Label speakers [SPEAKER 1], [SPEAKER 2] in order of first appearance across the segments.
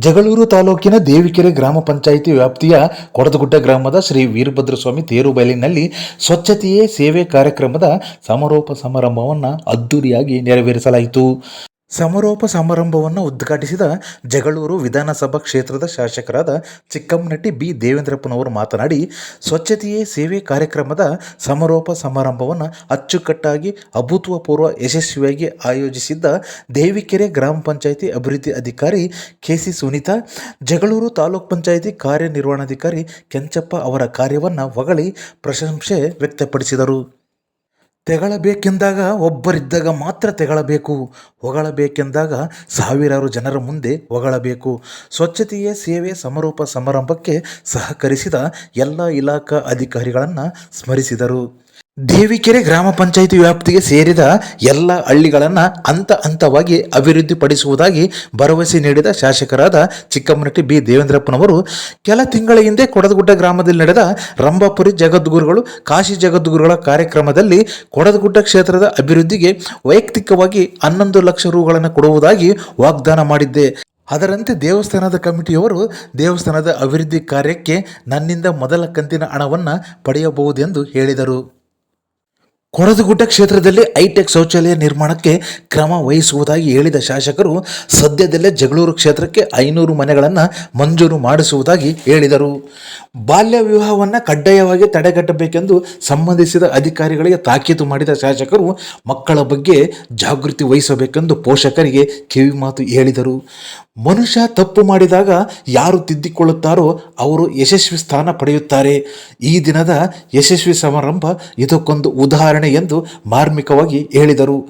[SPEAKER 1] ಜಗಳೂರು ತಾಲೂಕಿನ ದೇವಿಕೆರೆ ಗ್ರಾಮ ಪಂಚಾಯಿತಿ ವ್ಯಾಪ್ತಿಯ ಕೊಡದಗುಡ್ಡ ಗ್ರಾಮದ ಶ್ರೀ ವೀರಭದ್ರಸ್ವಾಮಿ ತೇರುಬೈಲಿನಲ್ಲಿ ಸ್ವಚ್ಛತೆಯೇ ಸೇವೆ ಕಾರ್ಯಕ್ರಮದ ಸಮಾರೋಪ ಸಮಾರಂಭವನ್ನು ಅದ್ದೂರಿಯಾಗಿ ನೆರವೇರಿಸಲಾಯಿತು. ಸಮಾರೋಪ ಸಮಾರಂಭವನ್ನು ಉದ್ಘಾಟಿಸಿದ ಜಗಳೂರು ವಿಧಾನಸಭಾ ಕ್ಷೇತ್ರದ ಶಾಸಕರಾದ ಚಿಕ್ಕಮ್ಮನಟ್ಟಿ ಬಿ. ದೇವೇಂದ್ರಪ್ಪನವರು ಮಾತನಾಡಿ, ಸ್ವಚ್ಛತೆಯೇ ಸೇವೆ ಕಾರ್ಯಕ್ರಮದ ಸಮಾರೋಪ ಸಮಾರಂಭವನ್ನು ಅಚ್ಚುಕಟ್ಟಾಗಿ, ಅಭೂತಪೂರ್ವ ಯಶಸ್ವಿಯಾಗಿ ಆಯೋಜಿಸಿದ್ದ ದೇವಿಕೆರೆ ಗ್ರಾಮ ಪಂಚಾಯಿತಿ ಅಭಿವೃದ್ಧಿ ಅಧಿಕಾರಿ ಕೆ ಸಿ ಸುನೀತಾ, ಜಗಳೂರು ತಾಲೂಕ್ ಪಂಚಾಯಿತಿ ಕಾರ್ಯನಿರ್ವಹಣಾಧಿಕಾರಿ ಕೆಂಚಪ್ಪ ಅವರ ಕಾರ್ಯವನ್ನು ಹೊಗಳಿ ಪ್ರಶಂಸೆ ವ್ಯಕ್ತಪಡಿಸಿದರು. ತೆಗಳಬೇಕೆಂದಾಗ ಒಬ್ಬರಿದ್ದಾಗ ಮಾತ್ರ ತೆಗಳಬೇಕು. ಹೊಗಳಬೇಕೆಂದಾಗ ಸಾವಿರಾರು ಜನರ ಮುಂದೆ ಹೊಗಳಬೇಕು. ಸ್ವಚ್ಛತೆಯೇ ಸೇವೆ ಸಮಾರೋಪ ಸಮಾರಂಭಕ್ಕೆ ಸಹಕರಿಸಿದ ಎಲ್ಲ ಇಲಾಖಾ ಅಧಿಕಾರಿಗಳನ್ನು ಸ್ಮರಿಸಿದರು. ದೇವಿಕೆರೆ ಗ್ರಾಮ ಪಂಚಾಯಿತಿ ವ್ಯಾಪ್ತಿಗೆ ಸೇರಿದ ಎಲ್ಲ ಹಳ್ಳಿಗಳನ್ನು ಹಂತ ಹಂತವಾಗಿ ಅಭಿವೃದ್ಧಿಪಡಿಸುವುದಾಗಿ ಭರವಸೆ ನೀಡಿದ ಶಾಸಕರಾದ ಚಿಕ್ಕಮ್ಮನಟ್ಟಿ ಬಿ. ದೇವೇಂದ್ರಪ್ಪನವರು, ಕೆಲ ತಿಂಗಳ ಹಿಂದೆ ಕೊಡದಗುಡ್ಡ ಗ್ರಾಮದಲ್ಲಿ ನಡೆದ ರಂಭಾಪುರಿ ಜಗದ್ಗುರುಗಳು, ಕಾಶಿ ಜಗದ್ಗುರುಗಳ ಕಾರ್ಯಕ್ರಮದಲ್ಲಿ ಕೊಡದಗುಡ್ಡ ಕ್ಷೇತ್ರದ ಅಭಿವೃದ್ಧಿಗೆ ವೈಯಕ್ತಿಕವಾಗಿ ಹನ್ನೊಂದು ಲಕ್ಷ ರುಗಳನ್ನು ಕೊಡುವುದಾಗಿ ವಾಗ್ದಾನ ಮಾಡಿದ್ದೆ. ಅದರಂತೆ ದೇವಸ್ಥಾನದ ಕಮಿಟಿಯವರು ದೇವಸ್ಥಾನದ ಅಭಿವೃದ್ಧಿ ಕಾರ್ಯಕ್ಕೆ ನನ್ನಿಂದ ಮೊದಲ ಕಂತಿನ ಹಣವನ್ನು ಪಡೆಯಬಹುದೆಂದು ಹೇಳಿದರು. ಕೊಡದಗುಡ್ಡ ಕ್ಷೇತ್ರದಲ್ಲಿ ಹೈಟೆಕ್ ಶೌಚಾಲಯ ನಿರ್ಮಾಣಕ್ಕೆ ಕ್ರಮ ವಹಿಸುವುದಾಗಿ ಹೇಳಿದ ಶಾಸಕರು, ಸದ್ಯದಲ್ಲೇ ಜಗಳೂರು ಕ್ಷೇತ್ರಕ್ಕೆ ಐನೂರು ಮನೆಗಳನ್ನು ಮಂಜೂರು ಮಾಡಿಸುವುದಾಗಿ ಹೇಳಿದರು. ಬಾಲ್ಯ ವಿವಾಹವನ್ನು ಕಡ್ಡಾಯವಾಗಿ ತಡೆಗಟ್ಟಬೇಕೆಂದು ಸಂಬಂಧಿಸಿದ ಅಧಿಕಾರಿಗಳಿಗೆ ತಾಕೀತು ಮಾಡಿದ ಶಾಸಕರು, ಮಕ್ಕಳ ಬಗ್ಗೆ ಜಾಗೃತಿ ವಹಿಸಬೇಕೆಂದು ಪೋಷಕರಿಗೆ ಕಿವಿಮಾತು ಹೇಳಿದರು. ಮನುಷ್ಯ ತಪ್ಪು ಮಾಡಿದಾಗ ಯಾರು ತಿದ್ದಿಕೊಳ್ಳುತ್ತಾರೋ ಅವರು ಯಶಸ್ವಿ ಸ್ಥಾನ ಪಡೆಯುತ್ತಾರೆ. ಈ ದಿನದ ಯಶಸ್ವಿ ಸಮಾರಂಭ ಇದಕ್ಕೊಂದು ಉದಾಹರಣೆ. ಎಂದು ಮಾರ್ಮಿಕವಾಗಿ ಹೇಳಿದರು.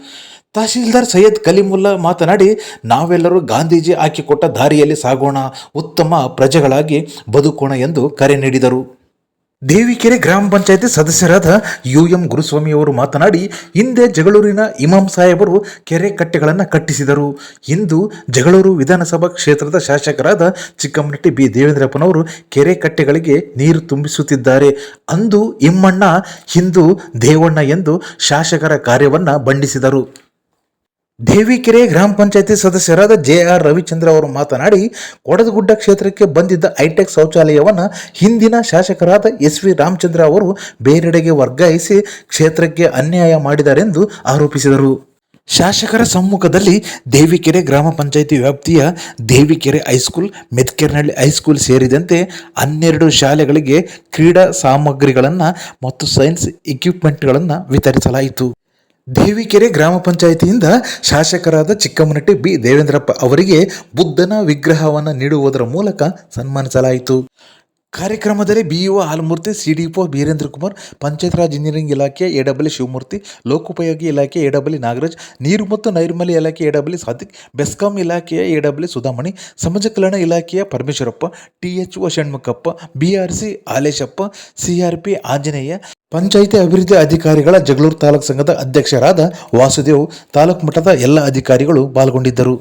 [SPEAKER 1] ತಹಶೀಲ್ದಾರ್ ಸೈಯದ್ ಕಲಿಮುಲ್ಲಾ ಮಾತನಾಡಿ, ನಾವೆಲ್ಲರೂ ಗಾಂಧೀಜಿ ಹಾಕಿಕೊಟ್ಟ ದಾರಿಯಲ್ಲಿ ಸಾಗೋಣ, ಉತ್ತಮ ಪ್ರಜೆಗಳಾಗಿ ಬದುಕೋಣ ಎಂದು ಕರೆ ನೀಡಿದರು. ದೇವಿಕೆರೆ ಗ್ರಾಮ ಪಂಚಾಯತಿ ಸದಸ್ಯರಾದ ಯು ಎಂ ಗುರುಸ್ವಾಮಿಯವರು ಮಾತನಾಡಿ, ಹಿಂದೆ ಜಗಳೂರಿನ ಇಮಾಂ ಸಾಹೇಬರು ಕೆರೆ ಕಟ್ಟೆಗಳನ್ನು ಕಟ್ಟಿಸಿದರು. ಇಂದು ಜಗಳೂರು ವಿಧಾನಸಭಾ ಕ್ಷೇತ್ರದ ಶಾಸಕರಾದ ಚಿಕ್ಕಮ್ಮನಟ್ಟಿ ಬಿ. ದೇವೇಂದ್ರಪ್ಪನವರು ಕೆರೆ ಕಟ್ಟೆಗಳಿಗೆ ನೀರು ತುಂಬಿಸುತ್ತಿದ್ದಾರೆ. ಅಂದು ಇಮ್ಮಣ್ಣ ಹಿಂದು ದೇವಣ್ಣ ಎಂದು ಶಾಸಕರ ಕಾರ್ಯವನ್ನು ಬಣ್ಣಿಸಿದರು ದೇವಿಕೆರೆ ಗ್ರಾಮ ಪಂಚಾಯತಿ ಸದಸ್ಯರಾದ ಜೆ ಆರ್ ರವಿಚಂದ್ರ ಅವರು ಮಾತನಾಡಿ ಕೊಡದಗುಡ್ಡ ಕ್ಷೇತ್ರಕ್ಕೆ ಬಂದಿದ್ದ ಐಟೆಕ್ ಶೌಚಾಲಯವನ್ನು ಹಿಂದಿನ ಶಾಸಕರಾದ ಎಸ್ ವಿ ರಾಮಚಂದ್ರ ಅವರು ಬೇರೆಡೆಗೆ ವರ್ಗಾಯಿಸಿ ಕ್ಷೇತ್ರಕ್ಕೆ ಅನ್ಯಾಯ ಮಾಡಿದರೆಂದು ಆರೋಪಿಸಿದರು. ಶಾಸಕರ ಸಮ್ಮುಖದಲ್ಲಿ ದೇವಿಕೆರೆ ಗ್ರಾಮ ಪಂಚಾಯಿತಿ ವ್ಯಾಪ್ತಿಯ ದೇವಿಕೆರೆ ಹೈಸ್ಕೂಲ್, ಮೆದ್ಕೆರ್ನಹಳ್ಳಿ ಹೈಸ್ಕೂಲ್ ಸೇರಿದಂತೆ ಹನ್ನೆರಡು ಶಾಲೆಗಳಿಗೆ ಕ್ರೀಡಾ ಸಾಮಗ್ರಿಗಳನ್ನು ಮತ್ತು ಸೈನ್ಸ್ ಇಕ್ವಿಪ್ಮೆಂಟ್ಗಳನ್ನು ವಿತರಿಸಲಾಯಿತು. ದೇವಿಕೆರೆ ಗ್ರಾಮ ಪಂಚಾಯಿತಿಯಿಂದ ಶಾಸಕರಾದ ಚಿಕ್ಕಮನಟ್ಟಿ ಬಿ. ದೇವೇಂದ್ರಪ್ಪ ಅವರಿಗೆ ಬುದ್ಧನ ವಿಗ್ರಹವನ್ನು ನೀಡುವುದರ ಮೂಲಕ ಸನ್ಮಾನಿಸಲಾಯಿತು. ಕಾರ್ಯಕ್ರಮದಲ್ಲಿ BEO Halamurthy, CDO Veerendra Kumar panchayat raj engineering ಇಲಾಖೆ ಎಡಬ್ಲ್ಯೂ ಶಿವಮೂರ್ತಿ, ಲೋಕೋಪಯೋಗಿ ಇಲಾಖೆ ಎಡಬ್ಲ್ಯೂ ನಾಗರಾಜ್, ನೀರು ಮತ್ತು ನೈರ್ಮಲ್ಯ ಇಲಾಖೆ ಎಡಬ್ಲ್ಯೂ ಸಾದಿಕ್ ಬೆಸ್ಕಾಂ ಇಲಾಖೆಯ ಎಡಬ್ಲ್ಯೂ ಸುಧಾಮಣಿ, ಸಮಾಜ ಕಲ್ಯಾಣ ಇಲಾಖೆಯ Parameshwarappa, T H O Shanmukhappa BRC Haleshappa CRP Anjaneya panchayat ಅಭಿವೃದ್ಧಿ ಅಧಿಕಾರಿಗಳ ಜಗಳೂರು ತಾಲೂಕು ಸಂಘದ ಅಧ್ಯಕ್ಷರಾದ ವಾಸುದೇವ್ ತಾಲೂಕು ಮಟ್ಟದ ಎಲ್ಲ ಅಧಿಕಾರಿಗಳು ಪಾಲ್ಗೊಂಡಿದ್ದರು.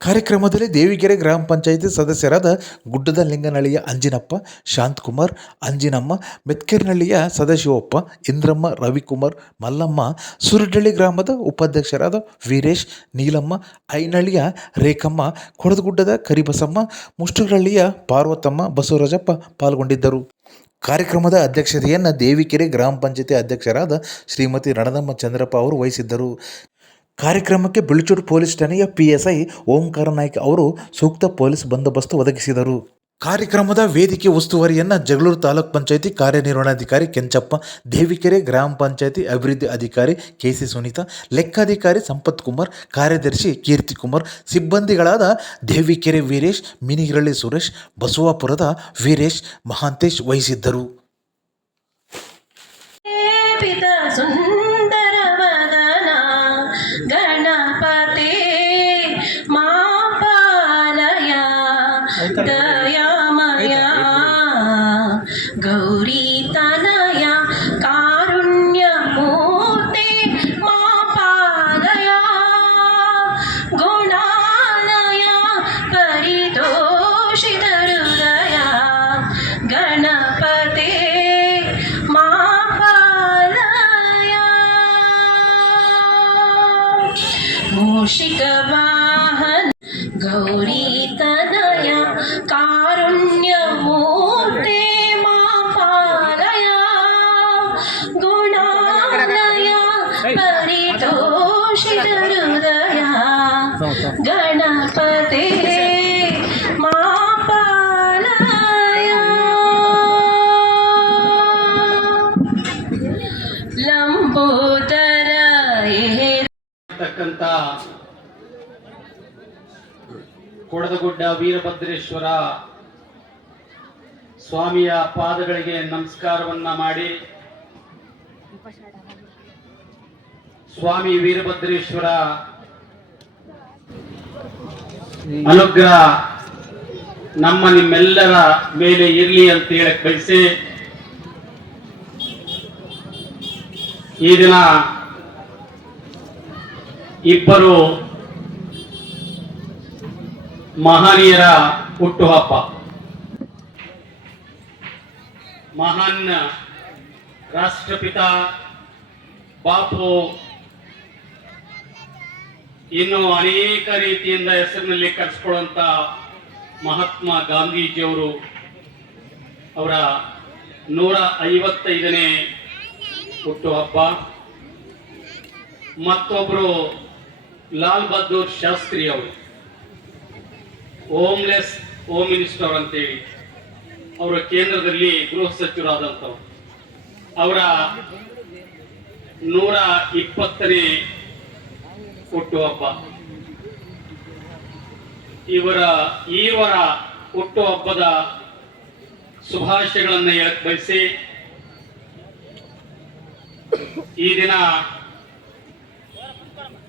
[SPEAKER 1] ಕಾರ್ಯಕ್ರಮದಲ್ಲಿ ದೇವಿಗೆರೆ ಗ್ರಾಮ ಪಂಚಾಯಿತಿ ಸದಸ್ಯರಾದ ಗುಡ್ಡದ ಲಿಂಗನಹಳ್ಳಿಯ ಅಂಜಿನಪ್ಪ, ಶಾಂತಕುಮಾರ್, ಅಂಜಿನಮ್ಮ ಮೆತ್ಕೆರ್ನಹಳ್ಳಿಯ ಸದಾಶಿವಪ್ಪ, ಇಂದ್ರಮ್ಮ, ರವಿಕುಮಾರ್, ಮಲ್ಲಮ್ಮ, ಸುರಡಳ್ಳಿ ಗ್ರಾಮದ ಉಪಾಧ್ಯಕ್ಷರಾದ ವೀರೇಶ್, ನೀಲಮ್ಮ ಐನಹಳ್ಳಿಯ ರೇಖಮ್ಮ, ಕೊಡದಗುಡ್ಡದ ಕರಿಬಸಮ್ಮ ಮುಷ್ಟುರಹಳ್ಳಿಯ ಪಾರ್ವತಮ್ಮ, ಬಸವರಾಜಪ್ಪ ಪಾಲ್ಗೊಂಡಿದ್ದರು. ಕಾರ್ಯಕ್ರಮದ ಅಧ್ಯಕ್ಷತೆಯನ್ನು ದೇವಿಕೆರೆ ಗ್ರಾಮ ಪಂಚಾಯತಿ ಅಧ್ಯಕ್ಷರಾದ ಶ್ರೀಮತಿ ರಣದಮ್ಮ ಚಂದ್ರಪ್ಪ ಅವರು ವಹಿಸಿದ್ದರು. ಕಾರ್ಯಕ್ರಮಕ್ಕೆ ಬಿಳಿಚೂರು ಪೊಲೀಸ್ ಠಾಣೆಯ ಪಿಎಸ್ಐ ಓಂಕಾರ ನಾಯ್ಕ ಅವರು ಸೂಕ್ತ ಪೊಲೀಸ್ ಬಂದೋಬಸ್ತ್ ಒದಗಿಸಿದರು. ಕಾರ್ಯಕ್ರಮದ ವೇದಿಕೆ ಉಸ್ತುವಾರಿಯನ್ನು ಜಗಳೂರು ತಾಲೂಕ್ ಪಂಚಾಯತಿ ಕಾರ್ಯನಿರ್ವಹಣಾಧಿಕಾರಿ ಕೆಂಚಪ್ಪ, ದೇವಿಕೆರೆ ಗ್ರಾಮ ಪಂಚಾಯತಿ ಅಭಿವೃದ್ಧಿ ಅಧಿಕಾರಿ ಕೆಸಿ ಸುನೀತಾ, ಲೆಕ್ಕಾಧಿಕಾರಿ ಸಂಪತ್ ಕುಮಾರ್, ಕಾರ್ಯದರ್ಶಿ ಕೀರ್ತಿ ಕುಮಾರ್, ಸಿಬ್ಬಂದಿಗಳಾದ ದೇವಿಕೆರೆ ವೀರೇಶ್ ಮಿನಿಗಿರಳ್ಳಿ ಸುರೇಶ್, ಬಸವಾಪುರದ ವೀರೇಶ್ ಮಹಾಂತೇಶ್ ವಹಿಸಿದ್ದರು.
[SPEAKER 2] ಗಣಪತೆ
[SPEAKER 3] ಕೊಡದಗುಡ್ಡ ವೀರಭದ್ರೇಶ್ವರ ಸ್ವಾಮಿಯ ಪಾದಗಳಿಗೆ ನಮಸ್ಕಾರವನ್ನ ಮಾಡಿ ಸ್ವಾಮಿ ವೀರಭದ್ರೇಶ್ವರ ಅನುಗ್ರಹ ನಮ್ಮ ನಿಮ್ಮೆಲ್ಲರ ಮೇಲೆ ಇರಲಿ ಅಂತ ಹೇಳಕ್ ಬಯಸಿ ಈ ದಿನ ಇಬ್ಬರು ಮಹನೀಯರ ಹುಟ್ಟುಹಬ್ಬ. ಮಹಾನ್ ರಾಷ್ಟ್ರಪಿತ ಬಾಪು ಇನ್ನು ಅನೇಕ ರೀತಿಯಿಂದ ಹೆಸರಿನಲ್ಲಿ ಕರೆಸ್ಕೊಳ್ಳುವಂತ ಮಹಾತ್ಮ ಗಾಂಧೀಜಿಯವರು ಅವರ ನೂರ ಐವತ್ತೈದನೇ ಹುಟ್ಟುಹಬ್ಬ. ಮತ್ತೊಬ್ಬರು ಲಾಲ್ ಬಹದ್ದೂರ್ ಶಾಸ್ತ್ರಿ ಅವರು. ಹೋಮ್ಲೆಸ್ ಹೋಮ್ ಮಿನಿಸ್ಟರ್ ಅಂತೇಳಿ. ಅವರ ಕೇಂದ್ರದಲ್ಲಿ ಗೃಹ ಸಚಿವರಾದಂಥವ್ರು. ಅವರ ನೂರ ಇಪ್ಪತ್ತನೇ ಹುಟ್ಟುಹಬ್ಬ ಇವರ, ಈವರ ಹುಟ್ಟುಹಬ್ಬದ ಶುಭಾಶಯಗಳನ್ನು ಹೇಳಕ್ ಬಯಸಿ, ಈ ದಿನ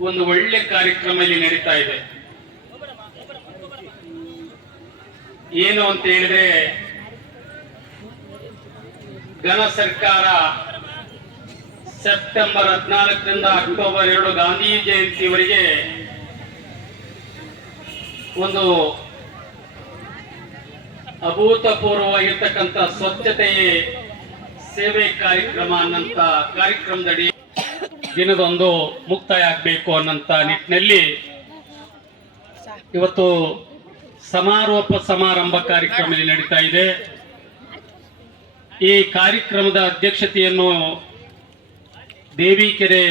[SPEAKER 3] ಒಂದು ಒಳ್ಳೆ ಕಾರ್ಯಕ್ರಮ ಇಲ್ಲಿ ನಡೀತಾ ಇದೆ. ಏನು ಅಂತ ಹೇಳಿದ್ರೆ, ಘನ ಸರ್ಕಾರ ಸೆಪ್ಟೆಂಬರ್ ಹದಿನಾಲ್ಕರಿಂದ ಅಕ್ಟೋಬರ್ ಎರಡು ಗಾಂಧಿ ಜಯಂತಿವರೆಗೆ ಒಂದು ಅಭೂತಪೂರ್ವವಾಗಿರ್ತಕ್ಕಂಥ ಸ್ವಚ್ಛತೆಯೇ ಸೇವೆ ಕಾರ್ಯಕ್ರಮ ಅನ್ನಂತ ಕಾರ್ಯಕ್ರಮದಡಿ ದಿನದೊಂದು ಮುಕ್ತಾಯ ಆಗಬೇಕು ಅನ್ನಂತ ನಿಟ್ಟಿನಲ್ಲಿ ಇವತ್ತು ಸಮಾರೋಪ ಸಮಾರಂಭ ಕಾರ್ಯಕ್ರಮ ನಡೀತಾ ಇದೆ. ಈ ಕಾರ್ಯಕ್ರಮದ ಅಧ್ಯಕ್ಷತೆಯನ್ನು ದೇವಿಕೆರೆ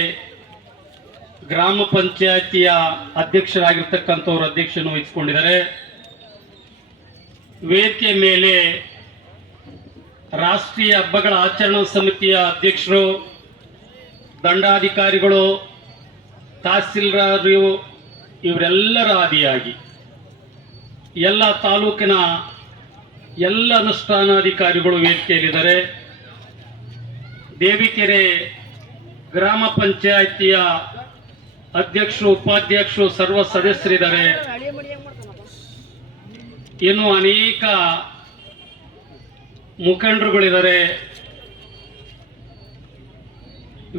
[SPEAKER 3] ಗ್ರಾಮ ಪಂಚಾಯತಿಯ ಅಧ್ಯಕ್ಷರಾಗಿರ್ತಕ್ಕಂಥವ್ರ ಅಧ್ಯಕ್ಷನ್ನು ವಹಿಸಿಕೊಂಡಿದ್ದಾರೆ. ವೇದಿಕೆ ಮೇಲೆ ರಾಷ್ಟ್ರೀಯ ಹಬ್ಬಗಳ ಆಚರಣಾ ಸಮಿತಿಯ ಅಧ್ಯಕ್ಷರು, ದಂಡಾಧಿಕಾರಿಗಳು, ತಹಸೀಲ್ದಾರರು, ಇವರೆಲ್ಲರ ಆದಿಯಾಗಿ ಎಲ್ಲ ತಾಲೂಕಿನ ಎಲ್ಲ ಅನುಷ್ಠಾನಾಧಿಕಾರಿಗಳು ವೇದಿಕೆಯಲ್ಲಿದ್ದಾರೆ. ದೇವಿಕೆರೆ ಗ್ರಾಮ ಪಂಚಾಯಿತಿಯ ಅಧ್ಯಕ್ಷರು, ಉಪಾಧ್ಯಕ್ಷರು, ಸರ್ವ ಸದಸ್ಯರಿದ್ದಾರೆ. ಇನ್ನು ಅನೇಕ ಮುಖಂಡರುಗಳಿದ್ದಾರೆ.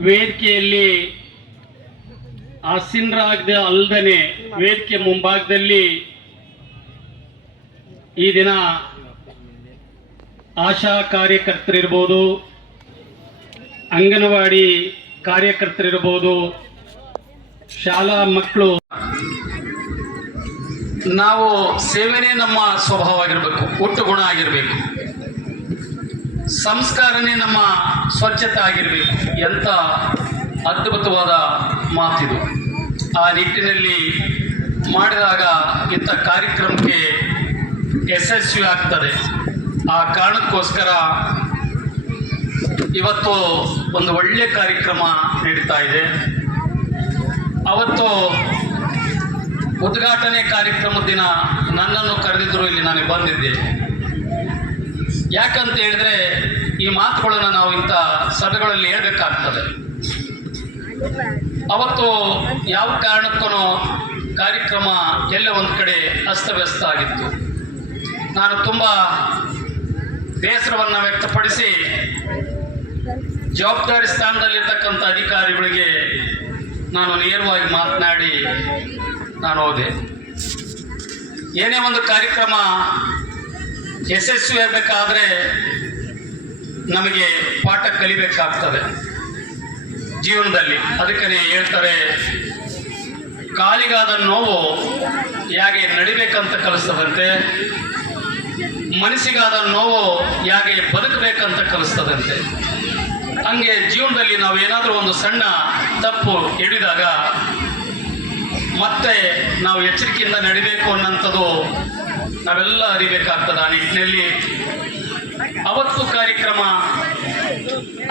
[SPEAKER 3] ವೇದಿಕೆಯಲ್ಲಿ ಆಸೀನರಾಗದೆ ಅಲ್ಲದೆ ವೇದಿಕೆ ಮುಂಭಾಗದಲ್ಲಿ ಈ ದಿನ ಆಶಾ ಕಾರ್ಯಕರ್ತರಿರ್ಬೋದು, ಅಂಗನವಾಡಿ ಕಾರ್ಯಕರ್ತರಿರ್ಬೋದು ಶಾಲಾ ಮಕ್ಕಳು. ನಾವು ಸೇವನೆ ನಮ್ಮ ಸ್ವಭಾವ ಆಗಿರಬೇಕು ಒಟ್ಟು ಗುಣ ಆಗಿರಬೇಕು. ಸಂಸ್ಕಾರನೇ ನಮ್ಮ ಸ್ವಚ್ಛತೆ ಆಗಿರಬೇಕು ಎಂಥ ಅದ್ಭುತವಾದ ಮಾತಿದು. ಆ ನಿಟ್ಟಿನಲ್ಲಿ ಮಾಡಿದಾಗ ಇಂಥ ಕಾರ್ಯಕ್ರಮಕ್ಕೆ ಯಶಸ್ವಿ ಆಗ್ತದೆ. ಆ ಕಾರಣಕ್ಕೋಸ್ಕರ ಇವತ್ತು ಒಂದು ಒಳ್ಳೆಯ ಕಾರ್ಯಕ್ರಮ ನಡೀತಾ ಇದೆ. ಅವತ್ತು ಉದ್ಘಾಟನೆ ಕಾರ್ಯಕ್ರಮದ ದಿನ ನನ್ನನ್ನು ಕರೆದಿದ್ರು, ಇಲ್ಲಿ ನಾನು ಬಂದಿದ್ದೆ. ಯಾಕಂತ ಹೇಳಿದ್ರೆ, ಈ ಮಾತುಗಳನ್ನು ನಾವು ಇಂಥ ಸಭೆಗಳಲ್ಲಿ ಹೇಳಬೇಕಾಗ್ತದೆ. ಅವತ್ತು ಯಾವ ಕಾರಣಕ್ಕೂ ಕಾರ್ಯಕ್ರಮ ಎಲ್ಲ ಒಂದು ಕಡೆ ಅಸ್ತವ್ಯಸ್ತ ಆಗಿತ್ತು. ನಾನು ತುಂಬ ಬೇಸರವನ್ನು ವ್ಯಕ್ತಪಡಿಸಿ ಜವಾಬ್ದಾರಿ ಸ್ಥಾನದಲ್ಲಿರ್ತಕ್ಕಂಥ ಅಧಿಕಾರಿಗಳಿಗೆ ನಾನು ನೇರವಾಗಿ ಮಾತನಾಡಿ ನಾನು ಹೋದೆ. ಏನೇ ಒಂದು ಕಾರ್ಯಕ್ರಮ ಯಶಸ್ವಿ ಆಗಬೇಕಾದ್ರೆ ನಮಗೆ ಪಾಠ ಕಲಿಬೇಕಾಗ್ತದೆ. ಜೀವನದಲ್ಲಿ ಅದಕ್ಕೇ ಹೇಳ್ತಾರೆ, ಕಾಲಿಗಾದ ನೋವು ಹೇಗೆ ನಡಿಬೇಕಂತ ಕಲಿಸ್ತದಂತೆ, ಮನಸ್ಸಿಗಾದ ನೋವು ಹೇಗೆ ಬದುಕಬೇಕಂತ ಕಲಿಸ್ತದಂತೆ. ಹಂಗೆ ಜೀವನದಲ್ಲಿ ನಾವು ಏನಾದರೂ ಒಂದು ಸಣ್ಣ ತಪ್ಪು ಹಿಡಿದಾಗ ಮತ್ತೆ ನಾವು ಎಚ್ಚರಿಕೆಯಿಂದ ನಡಿಬೇಕು ಅನ್ನೋಂಥದ್ದು ನಾವೆಲ್ಲ ಅರಿಬೇಕಾಗ್ತದೆ ಆ ನಿಟ್ಟಿನಲ್ಲಿ. ಅವತ್ತು ಕಾರ್ಯಕ್ರಮ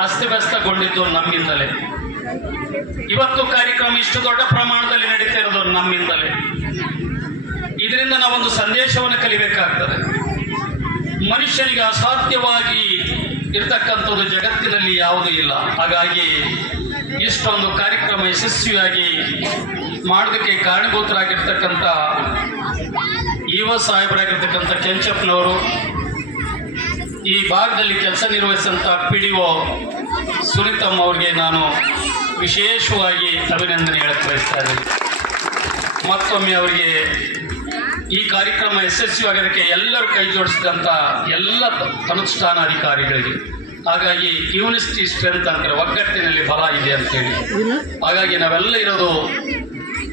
[SPEAKER 3] ಅಸ್ತವ್ಯಸ್ತಗೊಂಡಿದ್ದು ನಮ್ಮಿಂದಲೇ. ಇವತ್ತು ಕಾರ್ಯಕ್ರಮ ಇಷ್ಟು ದೊಡ್ಡ ಪ್ರಮಾಣದಲ್ಲಿ ನಡೀತಾ ಇರೋದು ನಮ್ಮಿಂದಲೇ. ಇದರಿಂದ ನಾವೊಂದು ಸಂದೇಶವನ್ನು ಕಲಿಬೇಕಾಗ್ತದೆ. ಮನುಷ್ಯನಿಗೆ ಅಸಾಧ್ಯವಾಗಿ ಇರ್ತಕ್ಕಂಥದ್ದು ಜಗತ್ತಿನಲ್ಲಿ ಯಾವುದೂ ಇಲ್ಲ. ಹಾಗಾಗಿ ಇಷ್ಟೊಂದು ಕಾರ್ಯಕ್ರಮ ಯಶಸ್ವಿಯಾಗಿ ಮಾಡೋದಕ್ಕೆ ಕಾರಣಭೂತರಾಗಿರ್ತಕ್ಕಂಥ ಯುವ ಸಾಹೇಬರಾಗಿರ್ತಕ್ಕಂಥ ಕೆಂಚಪ್ಪನವರು ಈ ಭಾಗದಲ್ಲಿ ಕೆಲಸ ನಿರ್ವಹಿಸಿದಂಥ ಪಿ ಡಿ ಒ ಸುನೀತಮ್ಮ ಅವ್ರಿಗೆ ನಾನು ವಿಶೇಷವಾಗಿ ಅಭಿನಂದನೆ ಹೇಳಕ್ಕೆ ಬಯಸ್ತಾ ಇದ್ದೀನಿ ಮತ್ತೊಮ್ಮೆ ಅವರಿಗೆ ಈ ಕಾರ್ಯಕ್ರಮ ಯಶಸ್ವಿ ಆಗೋದಕ್ಕೆ ಎಲ್ಲರೂ ಕೈ ಜೋಡಿಸಿದಂಥ ಎಲ್ಲ ಅನುಷ್ಠಾನಾಧಿಕಾರಿಗಳಿಗೆ ಹಾಗಾಗಿ ಯೂನಿಸ್ಟಿ ಸ್ಟ್ರೆಂತ್ ಅಂತಾರೆ ಒಗ್ಗಟ್ಟಿನಲ್ಲಿ ಬಲ ಇದೆ ಅಂತೇಳಿ. ಹಾಗಾಗಿ ನಾವೆಲ್ಲ ಇರೋದು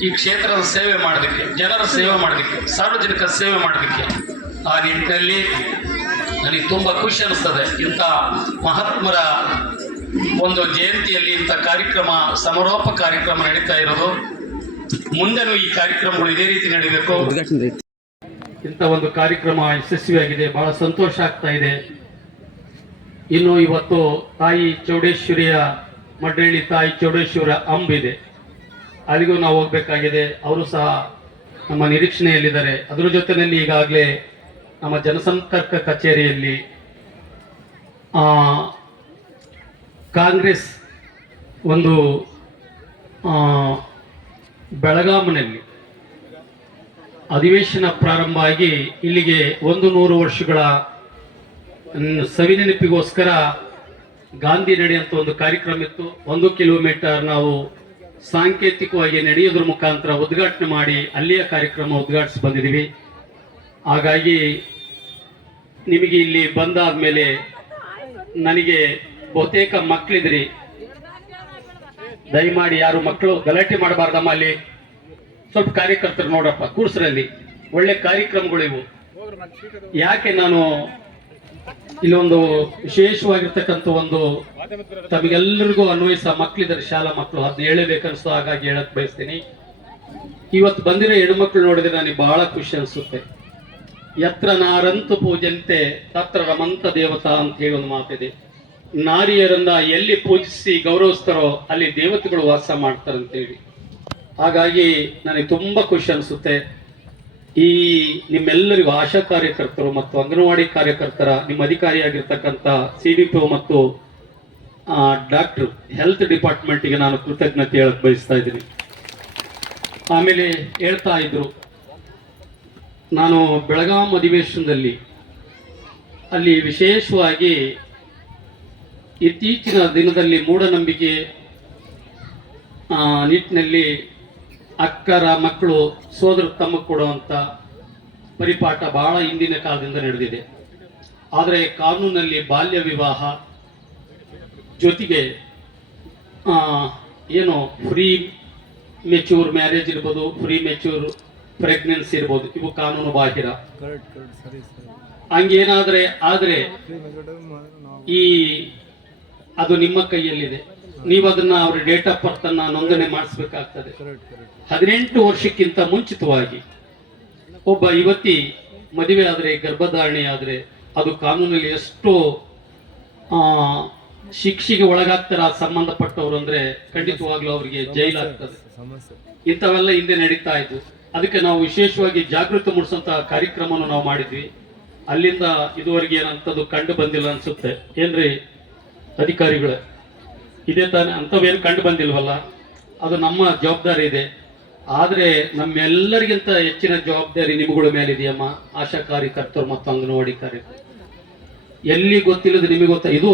[SPEAKER 3] ಈ ಕ್ಷೇತ್ರದ ಸೇವೆ ಮಾಡೋದಕ್ಕೆ ಜನರ ಸೇವೆ ಮಾಡೋದಕ್ಕೆ ಸಾರ್ವಜನಿಕ ಸೇವೆ ಮಾಡೋದಕ್ಕೆ. ಆ ನಿಟ್ಟಿನಲ್ಲಿ ನನಗೆ ತುಂಬ ಖುಷಿ ಅನಿಸ್ತದೆ. ಇಂಥ ಮಹಾತ್ಮರ ಒಂದು ಜಯಂತಿಯಲ್ಲಿ ಇಂಥ ಕಾರ್ಯಕ್ರಮ ಸಮಾರೋಪ ಕಾರ್ಯಕ್ರಮ ನಡೀತಾ ಇರೋದು. ಮುಂದೆನೂ ಈ ಕಾರ್ಯಕ್ರಮಗಳು ಇದೇ ರೀತಿ ನಡೀಬೇಕು. ಇಂಥ ಒಂದು ಕಾರ್ಯಕ್ರಮ ಯಶಸ್ವಿಯಾಗಿದೆ ಬಹಳ ಸಂತೋಷ ಆಗ್ತಾ ಇದೆ. ಇನ್ನು ಇವತ್ತು ತಾಯಿ ಚೌಡೇಶ್ವರಿಯ ಮಡ್ರಳ್ಳಿ ತಾಯಿ ಚೌಡೇಶ್ವರ ಅಂಬಿದೆ ಅಲ್ಲಿಗೂ ನಾವು ಹೋಗಬೇಕಾಗಿದೆ. ಅವರು ಸಹ ನಮ್ಮ ನಿರೀಕ್ಷಣೆಯಲ್ಲಿದ್ದಾರೆ. ಅದರ ಜೊತೆಯಲ್ಲಿ ಈಗಾಗಲೇ ನಮ್ಮ ಜನಸಂಪರ್ಕ ಕಚೇರಿಯಲ್ಲಿ ಕಾಂಗ್ರೆಸ್ ಒಂದು ಆ, ಬೆಳಗಾಂನಲ್ಲಿ ಅಧಿವೇಶನ ಪ್ರಾರಂಭ ಆಗಿ ಇಲ್ಲಿಗೆ ಒಂದು ನೂರು ವರ್ಷಗಳ ಸವಿನೆನಪಿಗೋಸ್ಕರ ಗಾಂಧಿ ನಡೆ ಅಂತ ಒಂದು ಕಾರ್ಯಕ್ರಮ ಇತ್ತು. ಒಂದು ಕಿಲೋಮೀಟರ್ ನಾವು ಸಾಂಕೇತಿಕವಾಗಿ ನಡೆಯೋದ್ರ ಮುಖಾಂತರ ಉದ್ಘಾಟನೆ ಮಾಡಿ ಅಲ್ಲಿಯ ಕಾರ್ಯಕ್ರಮ ಉದ್ಘಾಟಿಸಿ ಬಂದಿದ್ದೀವಿ. ಹಾಗಾಗಿ ನಿಮಗೆ ಇಲ್ಲಿ ಬಂದಾದ ಮೇಲೆ ನನಗೆ ಬಹುತೇಕ ಮಕ್ಕಳಿದ್ರಿ ದಯಮಾಡಿ ಯಾರು ಮಕ್ಕಳು ಗಲಾಟೆ ಮಾಡಬಾರ್ದಮ್ಮ ಅಲ್ಲಿ. ಸ್ವಲ್ಪ ಕಾರ್ಯಕರ್ತರು ನೋಡಪ್ಪ, ಕೂರ್ಸ್ರಲ್ಲಿ. ಒಳ್ಳೆ ಕಾರ್ಯಕ್ರಮಗಳಿವು ಯಾಕೆ ನಾನು ಇಲ್ಲೊಂದು ವಿಶೇಷವಾಗಿರ್ತಕ್ಕಂಥ ಒಂದು ತಮಗೆಲ್ಲರಿಗೂ ಅನ್ವಯಿಸ ಮಕ್ಕಳಿದ್ದಾರೆ ಶಾಲಾ ಮಕ್ಕಳು ಅದನ್ನ ಹೇಳಬೇಕನ್ನಿಸ್ತು, ಹಾಗಾಗಿ ಹೇಳಕ್ ಬಯಸ್ತೀನಿ. ಇವತ್ತು ಬಂದಿರೋ ಹೆಣ್ಮಕ್ಳು ನೋಡಿದ್ರೆ ನನಗೆ ಬಹಳ ಖುಷಿ ಅನಿಸುತ್ತೆ. ಯತ್ರ ನಾರಂತು ಪೂಜಂತೆ ತತ್ರ ರಮಂತ ದೇವತಾ ಅಂತ ಹೇಳಿ ಒಂದು ಮಾತಿದೆ. ನಾರಿಯರನ್ನ ಎಲ್ಲಿ ಪೂಜಿಸಿ ಗೌರವಿಸ್ತಾರೋ, ಅಲ್ಲಿ ದೇವತೆಗಳು ವಾಸ ಮಾಡ್ತಾರಂತೇಳಿ. ಹಾಗಾಗಿ ನನಗೆ ತುಂಬ ಖುಷಿ ಅನಿಸುತ್ತೆ. ಈ ನಿಮ್ಮೆಲ್ಲರಿಗೂ ಆಶಾ ಕಾರ್ಯಕರ್ತರು ಮತ್ತು ಅಂಗನವಾಡಿ ಕಾರ್ಯಕರ್ತರ, ನಿಮ್ಮ ಅಧಿಕಾರಿಯಾಗಿರ್ತಕ್ಕಂಥ ಸಿ ಡಿ ಪಿ ಮತ್ತು ಡಾಕ್ಟರ್, ಹೆಲ್ತ್ ಡಿಪಾರ್ಟ್ಮೆಂಟ್ಗೆ ನಾನು ಕೃತಜ್ಞತೆ ಹೇಳಕ್ ಬಯಸ್ತಾ ಇದ್ದೀನಿ. ಆಮೇಲೆ ಹೇಳ್ತಾ ಇದ್ರು, ನಾನು ಬೆಳಗಾಂ ಅಧಿವೇಶನದಲ್ಲಿ ಅಲ್ಲಿ ವಿಶೇಷವಾಗಿ ಇತ್ತೀಚಿನ ದಿನದಲ್ಲಿ ಮೂಢನಂಬಿಕೆ ನಿಟ್ಟಿನಲ್ಲಿ ಅಕ್ಕರ ಮಕ್ಕಳು ಸೋದರ ತಮ್ಮ ಕೊಡುವಂಥ ಪರಿಪಾಠ ಬಹಳ ಹಿಂದಿನ ಕಾಲದಿಂದ ನಡೆದಿದೆ. ಆದರೆ ಕಾನೂನಲ್ಲಿ ಬಾಲ್ಯ ವಿವಾಹ ಜೊತೆಗೆ ಏನು ಫ್ರೀ ಮೆಚ್ಯೂರ್ ಮ್ಯಾರೇಜ್ ಇರ್ಬೋದು ಫ್ರೀ ಮೆಚ್ಯೂರ್ ಪ್ರೆಗ್ನೆನ್ಸಿ ಇರ್ಬೋದು ಇವು ಕಾನೂನು ಬಾಹಿರ. ಹಂಗೇನಾದ್ರೆ ಆದರೆ ಈ ಅದು ನಿಮ್ಮ ಕೈಯಲ್ಲಿದೆ. ನೀವು ಅದನ್ನ ಅವ್ರ ಡೇಟ್ ಆಫ್ ಬರ್ತ್ ಅನ್ನ ನೋಂದಣಿ ಮಾಡಿಸ್ಬೇಕಾಗ್ತದೆ. ಹದಿನೆಂಟು ವರ್ಷಕ್ಕಿಂತ ಮುಂಚಿತವಾಗಿ ಒಬ್ಬ ಯುವತಿ ಮದುವೆ ಆದರೆ ಗರ್ಭಧಾರಣೆ ಆದರೆ ಅದು ಕಾನೂನಲ್ಲಿ ಎಷ್ಟು ಶಿಕ್ಷೆಗೆ ಒಳಗಾಗ್ತಾರ ಸಂಬಂಧಪಟ್ಟವರು ಅಂದ್ರೆ ಖಂಡಿತವಾಗ್ಲೂ ಅವರಿಗೆ ಜೈಲಾಗ್ತದೆ ಇಂಥವೆಲ್ಲ ಹಿಂದೆ ನಡೀತಾ ಇದ್ವು ಅದಕ್ಕೆ ನಾವು ವಿಶೇಷವಾಗಿ ಜಾಗೃತಿ ಮೂಡಿಸುವಂತಹ ಕಾರ್ಯಕ್ರಮವನ್ನು ನಾವು ಮಾಡಿದ್ವಿ. ಅಲ್ಲಿಂದ ಇದುವರೆಗೆ ಏನಂತದ್ದು ಕಂಡು ಬಂದಿಲ್ಲ ಅನ್ಸುತ್ತೆ. ಏನ್ರಿ ಅಧಿಕಾರಿಗಳೇ? ಇದೇ ತಾನೆ, ಅಂಥವೇನು ಕಂಡು ಬಂದಿಲ್ವಲ್ಲ? ಅದು ನಮ್ಮ ಜವಾಬ್ದಾರಿ ಇದೆ. ಆದರೆ ನಮ್ಮೆಲ್ಲರಿಗಿಂತ ಹೆಚ್ಚಿನ ಜವಾಬ್ದಾರಿ ನಿಮ್ಗಳ ಮೇಲಿದೆಯಮ್ಮ ಆಶಾ ಕಾರ್ಯಕರ್ತರು ಮತ್ತು ಅಂಗನವಾಡಿ ಕಾರ್ಯಕರ್ತರು. ಎಲ್ಲಿ ಗೊತ್ತಿಲ್ಲದ ನಿಮಗೆ ಗೊತ್ತ, ಇದು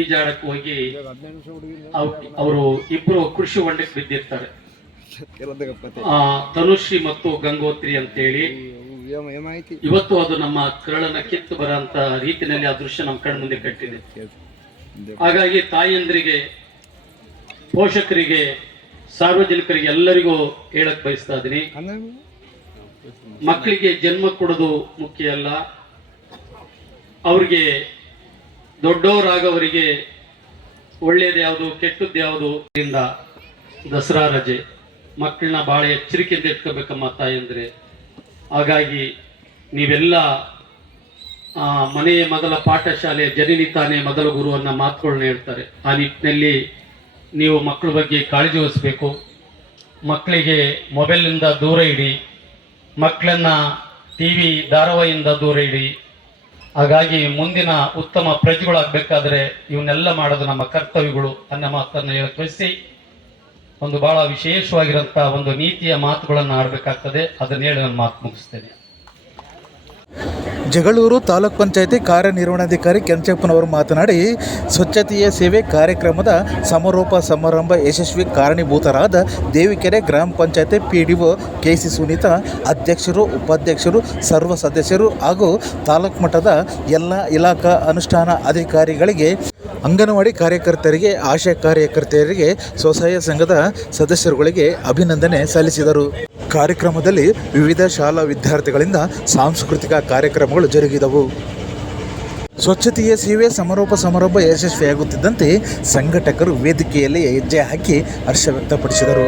[SPEAKER 3] ಈಜಾಡಕ್ಕೆ ಹೋಗಿ ಅವರು ಇಬ್ಬರು ಕೃಷಿ ಹೊಂಡಕ್ಕೆ ಬಿದ್ದಿರ್ತಾರೆ. ತನುಶ್ರೀ ಮತ್ತು ಗಂಗೋತ್ರಿ ಅಂತೇಳಿ. ಇವತ್ತು ಅದು ನಮ್ಮ ಕರಳನ್ನ ಕಿತ್ತು ಬರೋ ರೀತಿಯಲ್ಲಿ ಆ ದೃಶ್ಯ ನಮ್ಮ ಕಣ್ಣ ಮುಂದೆ ಕಟ್ಟಿದೆ. ಹಾಗಾಗಿ ತಾಯಿಯಂದ್ರಿಗೆ ಪೋಷಕರಿಗೆ ಸಾರ್ವಜನಿಕರಿಗೆ ಎಲ್ಲರಿಗೂ ಹೇಳಕ್ ಬಯಸ್ತಾ ಇದ್ದೀನಿ. ಮಕ್ಕಳಿಗೆ ಜನ್ಮ ಕೊಡೋದು ಮುಖ್ಯ ಅಲ್ಲ. ಅವ್ರಿಗೆ ದೊಡ್ಡವರಾಗವರಿಗೆ ಒಳ್ಳೆಯದು ಯಾವುದು ಕೆಟ್ಟದ್ದು ಯಾವುದು? ಇಂದ ದಸರಾ ರಜೆ. ಮಕ್ಕಳನ್ನ ಬಹಳ ಎಚ್ಚರಿಕೆಯಿಂದ ಇಟ್ಕೋಬೇಕಮ್ಮ ತಾಯಂದ್ರೆ. ಹಾಗಾಗಿ ನೀವೆಲ್ಲ ಮನೆಯ ಮೊದಲ ಪಾಠಶಾಲೆ ಜನನಿ ತಾನೇ ಮೊದಲ ಗುರು ಮಾತುಗಳನ್ನ ಹೇಳ್ತಾರೆ. ಆ ನಿಟ್ಟಿನಲ್ಲಿ ನೀವು ಮಕ್ಕಳ ಬಗ್ಗೆ ಕಾಳಜಿ ವಹಿಸಬೇಕು. ಮಕ್ಕಳಿಗೆ ಮೊಬೈಲಿಂದ ದೂರ ಇಡಿ. ಮಕ್ಕಳನ್ನ ಟಿ ವಿ ಧಾರಾವಾಹಿಯಿಂದ ದೂರ ಇಡಿ. ಹಾಗಾಗಿ ಮುಂದಿನ ಉತ್ತಮ ಪ್ರಜೆಗಳಾಗಬೇಕಾದ್ರೆ ಇವನ್ನೆಲ್ಲ ಮಾಡೋದು ನಮ್ಮ ಕರ್ತವ್ಯಗಳು ಅನ್ನೋ ಮಾತನ್ನು ಹೇಳಕ್ಕೆ ಒಂದು ಬಹಳ ವಿಶೇಷವಾಗಿರಂತ ಒಂದು ನೀತಿಯ ಮಾತುಗಳನ್ನು ಆಡಬೇಕಾಗ್ತದೆ. ಅದನ್ನ ಹೇಳಿ ನಾನು ಮಾತು ಮುಗಿಸ್ತೇನೆ.
[SPEAKER 1] ಜಗಳೂರು ತಾಲೂಕ್ ಪಂಚಾಯತಿ ಕಾರ್ಯನಿರ್ವಹಣಾಧಿಕಾರಿ ಕೆಂಚಪ್ಪನವರು ಮಾತನಾಡಿ, ಸ್ವಚ್ಛತೆಯ ಸೇವೆ ಕಾರ್ಯಕ್ರಮದ ಸಮಾರೋಪ ಸಮಾರಂಭ ಯಶಸ್ವಿ ಕಾರಣೀಭೂತರಾದ ದೇವಿಕೆರೆ ಗ್ರಾಮ ಪಂಚಾಯತಿ ಕೆ ಸಿ ಸುನೀತಾ, ಅಧ್ಯಕ್ಷರು, ಉಪಾಧ್ಯಕ್ಷರು, ಸರ್ವ ಸದಸ್ಯರು ಹಾಗೂ ತಾಲೂಕು ಮಟ್ಟದ ಎಲ್ಲ ಇಲಾಖಾ ಅನುಷ್ಠಾನ ಅಧಿಕಾರಿಗಳಿಗೆ, ಅಂಗನವಾಡಿ ಕಾರ್ಯಕರ್ತರಿಗೆ, ಆಶಾ ಕಾರ್ಯಕರ್ತೆಯರಿಗೆ, ಸ್ವಸಹಾಯ ಸಂಘದ ಸದಸ್ಯರುಗಳಿಗೆ ಅಭಿನಂದನೆ ಸಲ್ಲಿಸಿದರು. ಕಾರ್ಯಕ್ರಮದಲ್ಲಿ ವಿವಿಧ ಶಾಲಾ ವಿದ್ಯಾರ್ಥಿಗಳಿಂದ ಸಾಂಸ್ಕೃತಿಕ ಕಾರ್ಯಕ್ರಮಗಳು ಜರುಗಿದವು. ಸ್ವಚ್ಛತೆಯ ಸೇವೆ ಸಮಾರೋಪ ಸಮಾರಂಭ ಯಶಸ್ವಿಯಾಗುತ್ತಿದ್ದಂತೆ ಸಂಘಟಕರು ವೇದಿಕೆಯಲ್ಲಿ ಹೆಜ್ಜೆ ಹಾಕಿ ಹರ್ಷ ವ್ಯಕ್ತಪಡಿಸಿದರು.